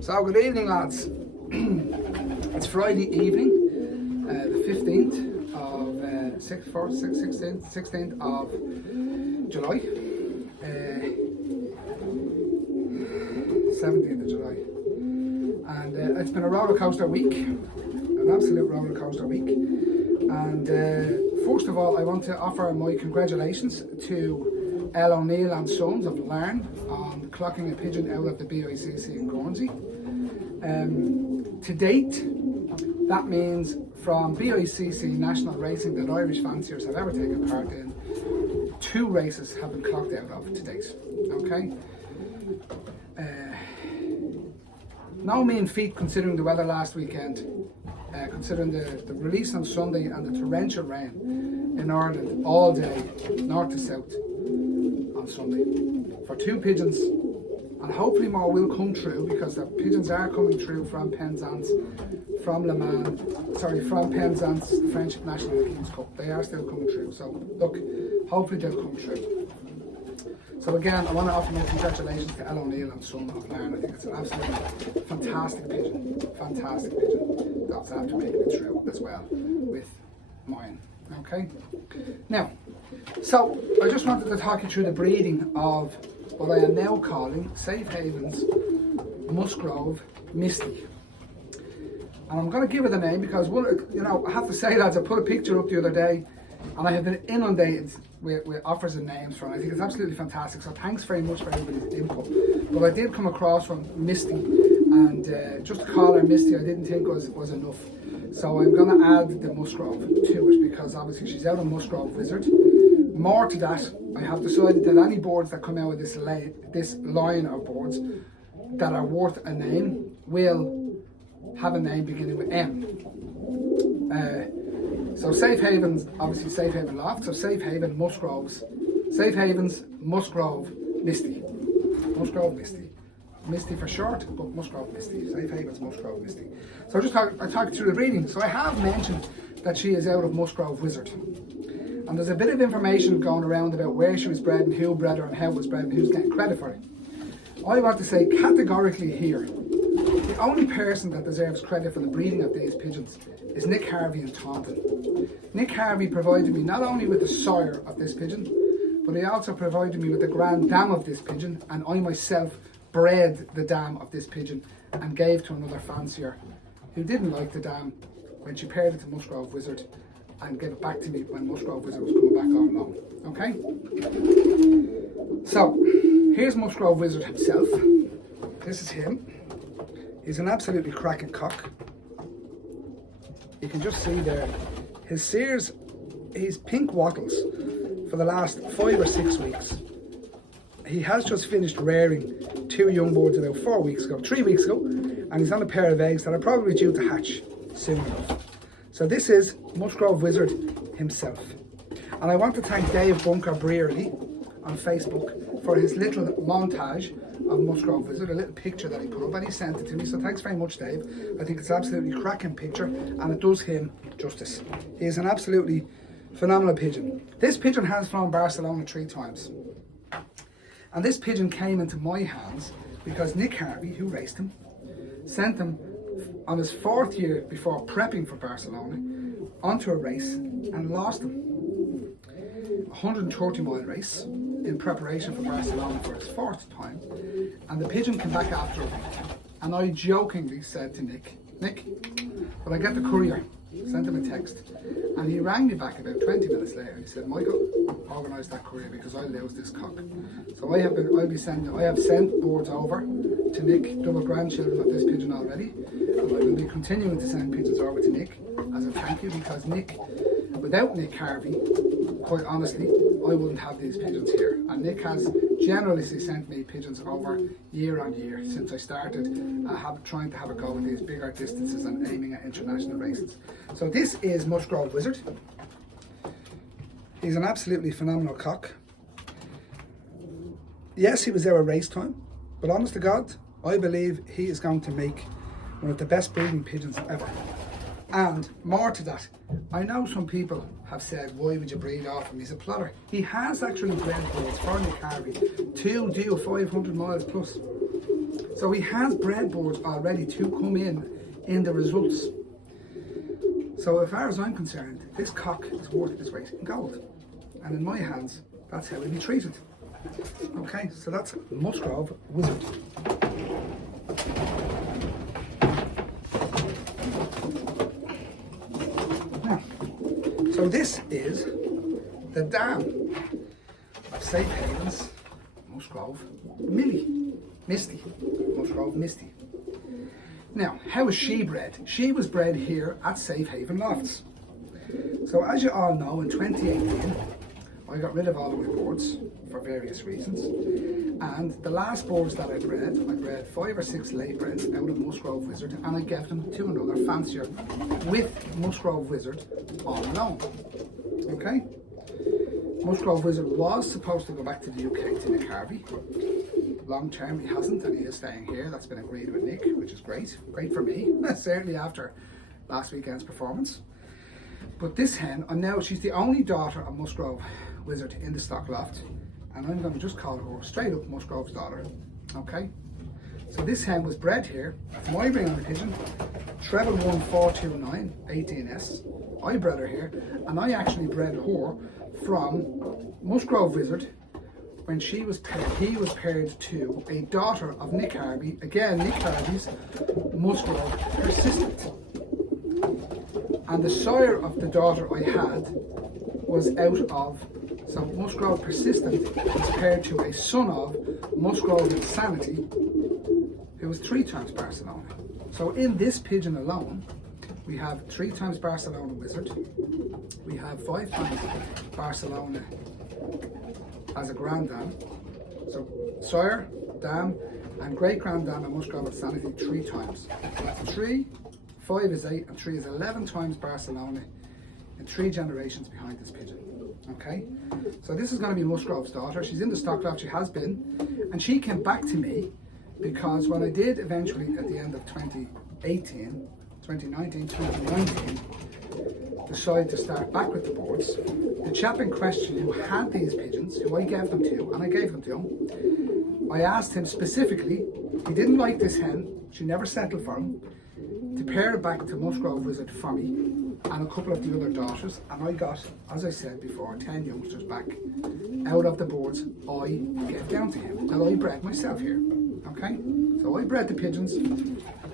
So good evening, lads. It's Friday evening, the 15th of 16th of July, 17th of July, and it's been a roller coaster week, an absolute roller coaster week. And first of all, I want to offer my congratulations to L. O'Neill and Sons of Larne on clocking a pigeon out of the BICC in Guernsey. To date, that means from BICC national racing that Irish fanciers have ever taken part in, 2 races have been clocked out of to date. Okay? No mean feat considering the weather last weekend, considering the release on Sunday and the torrential rain in Ireland all day, north to south, on Sunday. For 2 pigeons, and hopefully more will come through, because the pigeons are coming through from Penzance, from from Penzance, the French National King's Cup. They are still coming through. So look, hopefully they'll come through. So again, I want to offer my congratulations to L. O'Neill and Son of Larne. I think it's an absolutely fantastic pigeon that's after making it through as well with mine. Okay, now, so I just wanted to talk you through the breeding of what I am now calling Safe Havens Musgrove Misty. And I'm going to give it a name because, I have to say, lads, I put a picture up the other day and I have been inundated with offers and names from it. I think it's absolutely fantastic, so thanks very much for everybody's input. But I did come across from Misty, and just to call her Misty I didn't think was enough. So I'm going to add the Musgrove to it, because obviously she's out of Musgrove Wizard. More to that, I have decided that any boards that come out of this line of boards that are worth a name will have a name beginning with M. So Safe Havens, obviously Safe Haven Loft, so Safe Haven Musgroves, Safe Havens Musgrove Misty. Musgrove Misty. Misty for short, but Musgrove Misty. Safe Havens Musgrove Misty. So I talked through the breeding. So I have mentioned that she is out of Musgrove Wizard. And there's a bit of information going around about where she was bred and who bred her and how it was bred and who's getting credit for it. I want to say categorically here, the only person that deserves credit for the breeding of these pigeons is Nic Harvey of Taunton. Nic Harvey provided me not only with the sire of this pigeon, but he also provided me with the grand dam of this pigeon, and I myself bred the dam of this pigeon and gave to another fancier who didn't like the dam when she paired it to Musgrove Wizard, and gave it back to me when Musgrove Wizard was coming back on loan. Okay? So, here's Musgrove Wizard himself. This is him. He's an absolutely cracking cock. You can just see there, his sears, he's pink wattles for the last 5 or 6 weeks. He has just finished rearing 2 young birds about 3 weeks ago, and he's on a pair of eggs that are probably due to hatch soon enough. So this is Musgrove Wizard himself. And I want to thank Dave Bunker Brearley on Facebook for his little montage of Musgrove Wizard, a little picture that he put up, and he sent it to me. So thanks very much, Dave. I think it's an absolutely cracking picture, and it does him justice. He is an absolutely phenomenal pigeon. This pigeon has flown Barcelona 3 times. And this pigeon came into my hands because Nic Harvey, who raced him, sent him on his 4th year before prepping for Barcelona onto a race and lost him. 130-mile race in preparation for Barcelona for his 4th time, and the pigeon came back after a week, and I jokingly said to Nick, will I get the courier? Sent him a text, and he rang me back about 20 minutes later and he said, Michael, organise that courier because I'll lose this cock. So I have sent boards over to Nick, double grandchildren of this pigeon already, and I will be continuing to send pigeons over to Nick as a thank you, because without Nic Harvey, quite honestly, I wouldn't have these pigeons here. And Nick has generously sent me pigeons over year on year since I started trying to have a go with these bigger distances and aiming at international races. So this is Musgrove Wizard. He's an absolutely phenomenal cock. Yes, he was there at race time, but honest to God, I believe he is going to make one of the best breeding pigeons ever. And more to that, I know some people have said, why would you breed off him? He's a plotter. He has actually bred boards for Nic Harvey to do 500 miles plus. So he has bred boards already to come in the results. So as far as I'm concerned, this cock is worth its weight in gold. And in my hands, that's how he'll be treated. Okay, so that's Musgrove Wizard. Now, so this is the dam of Safe Havens Musgrove Misty. Musgrove Misty. Now, how is she bred? She was bred here at Safe Haven Lofts. So as you all know, in 2018, I got rid of all of my boards for various reasons. And the last boards that I bred 5 or 6 late breds out of Musgrove Wizard, and I gave them to another fancier with Musgrove Wizard all alone. Okay? Musgrove Wizard was supposed to go back to the UK to Nic Harvey, but long term he hasn't, and he is staying here. That's been agreed with Nic, which is great. Great for me, certainly after last weekend's performance. But this hen, and now she's the only daughter of Musgrove Wizard in the stock loft, and I'm going to just call her straight up Musgrove's daughter. Okay? So this hen was bred here. My ring on the pigeon, treble 1429 18S. I bred her here, and I actually bred her from Musgrove Wizard when she was paired. He was paired to a daughter of Nic Harvey, again Nic Harvey's Musgrove Persistent. And the sire of the daughter I had was out of, so Musgrove Persistent was paired to a son of Musgrove Insanity, who was 3 times Barcelona. So in this pigeon alone, we have 3 times Barcelona Wizard, we have 5 times Barcelona as a grand dam, so sire, dam, and great grand dam and Musgrove Insanity 3 times. That's 3, 5 is 8, and 3 is 11 times Barcelona in 3 generations behind this pigeon. Okay, so this is going to be Musgrove's daughter. She's in the stock loft, she has been, and she came back to me because when I did eventually at the end of 2019, decide to start back with the boards, the chap in question who had these pigeons, who I gave them to, and I gave them to him, I asked him specifically, he didn't like this hen, she never settled for him, to pair it back to Musgrove Wizard for me and a couple of the other daughters, and I got, as I said before, 10 youngsters back out of the boards I gave down to him, that I bred myself here. Okay, so I bred the pigeons,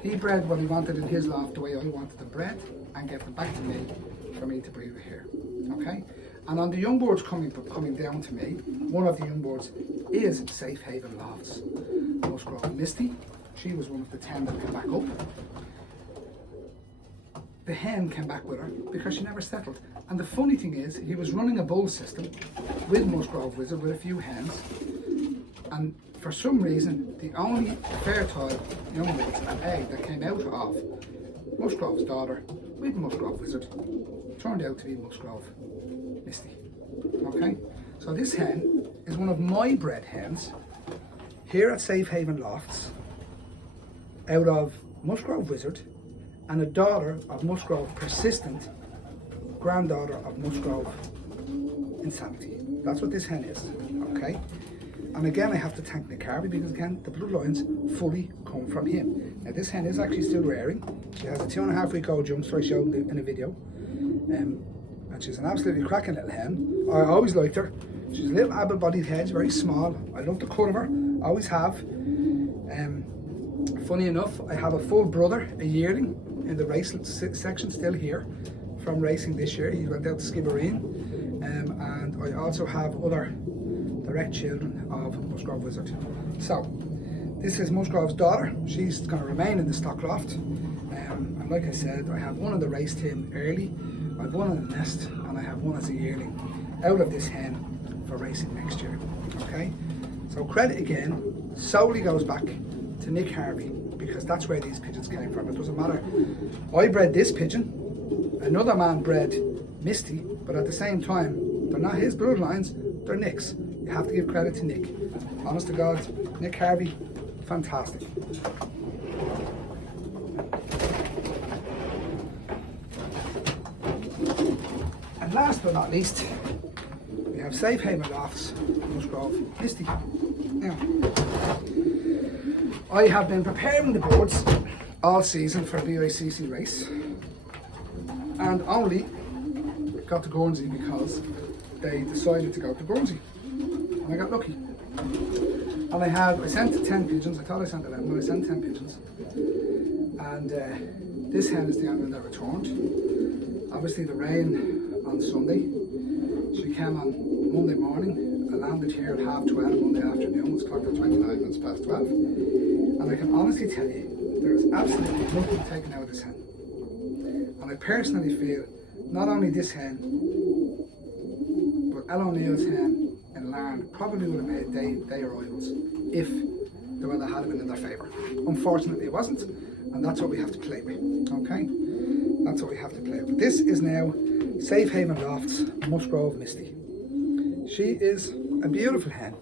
he bred what he wanted in his loft the way I wanted them bred, and gave them back to me for me to breed here. Okay, and on the young boards coming down to me, one of the young boards is Safe Haven Lofts Musgrove Misty. She was one of the 10 that came back up. The hen came back with her because she never settled. And the funny thing is, he was running a bull system with Musgrove Wizard with a few hens, and for some reason, the only fertile young birds and egg that came out of Musgrove's daughter with Musgrove Wizard turned out to be Musgrove Misty. Okay, so this hen is one of my bred hens here at Safe Haven Lofts out of Musgrove Wizard, and a daughter of Musgrove Persistent, granddaughter of Musgrove Insanity. That's what this hen is, okay? And again, I have to thank Nic Harvey because again, the bloodlines fully come from him. Now this hen is actually still rearing. She has a 2.5-week old youngster I showed in a video. And she's an absolutely cracking little hen. I always liked her. She's a little apple-bodied head, very small. I love the cut of her, always have. Funny enough, I have a full brother, a yearling, in the race section still here from racing this year. He went out to Skibbereen, and I also have other direct children of Musgrove Wizard. So this is Musgrove's daughter. She's going to remain in the stock loft, and like I said, I have one in the race team early, I have one in the nest, and I have one as a yearling out of this hen for racing next year. Okay, so credit again solely goes back to Nic Harvey, because that's where these pigeons came from. It doesn't matter. I bred this pigeon, another man bred Misty, but at the same time, they're not his bloodlines, they're Nic's. You have to give credit to Nic. Honest to God, Nic Harvey, fantastic. And last but not least, we have Safe Haven Lofts Musgrove Misty. Now, I have been preparing the boards all season for a BICC race, and only got to Guernsey because they decided to go to Guernsey. And I got lucky. And I sent 10 pigeons. I thought I sent 11, but I sent 10 pigeons. And this hen is the animal that returned. Obviously the rain on Sunday. She came on Monday morning. I landed here at 12:30 Monday afternoon. It's clocked at 29 minutes past 12. And I can honestly tell you, there is absolutely nothing taken out of this hen. And I personally feel not only this hen, but Ellen O'Neill's hen in Larne probably would have made day arrivals if the weather had been in their favour. Unfortunately it wasn't, and that's what we have to play with, okay? That's what we have to play with. This is now Safe Haven Lofts Musgrove Misty. She is a beautiful hen.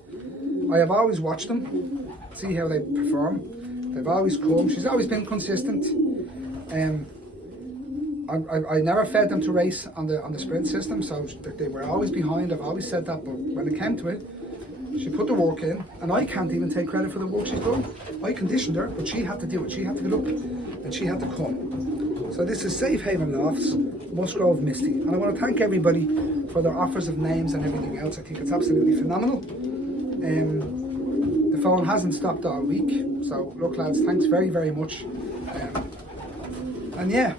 I have always watched them, see how they perform. They've always come. She's always been consistent. I never fed them to race on the sprint system, so they were always behind. I've always said that, but when it came to it, she put the work in, and I can't even take credit for the work she's done. I conditioned her, but she had to do it. She had to get up, and she had to come. So this is Safe Haven Lofts Musgrove Misty, and I want to thank everybody for their offers of names and everything else. I think it's absolutely phenomenal. The phone hasn't stopped all week, so look lads, thanks very, very much. And yeah.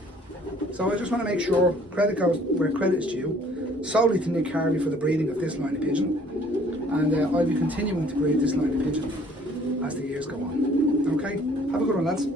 So I just want to make sure credit goes where credit is due, solely to Nic Harvey for the breeding of this line of pigeon, and I'll be continuing to breed this line of pigeon as the years go on. Okay, have a good one lads.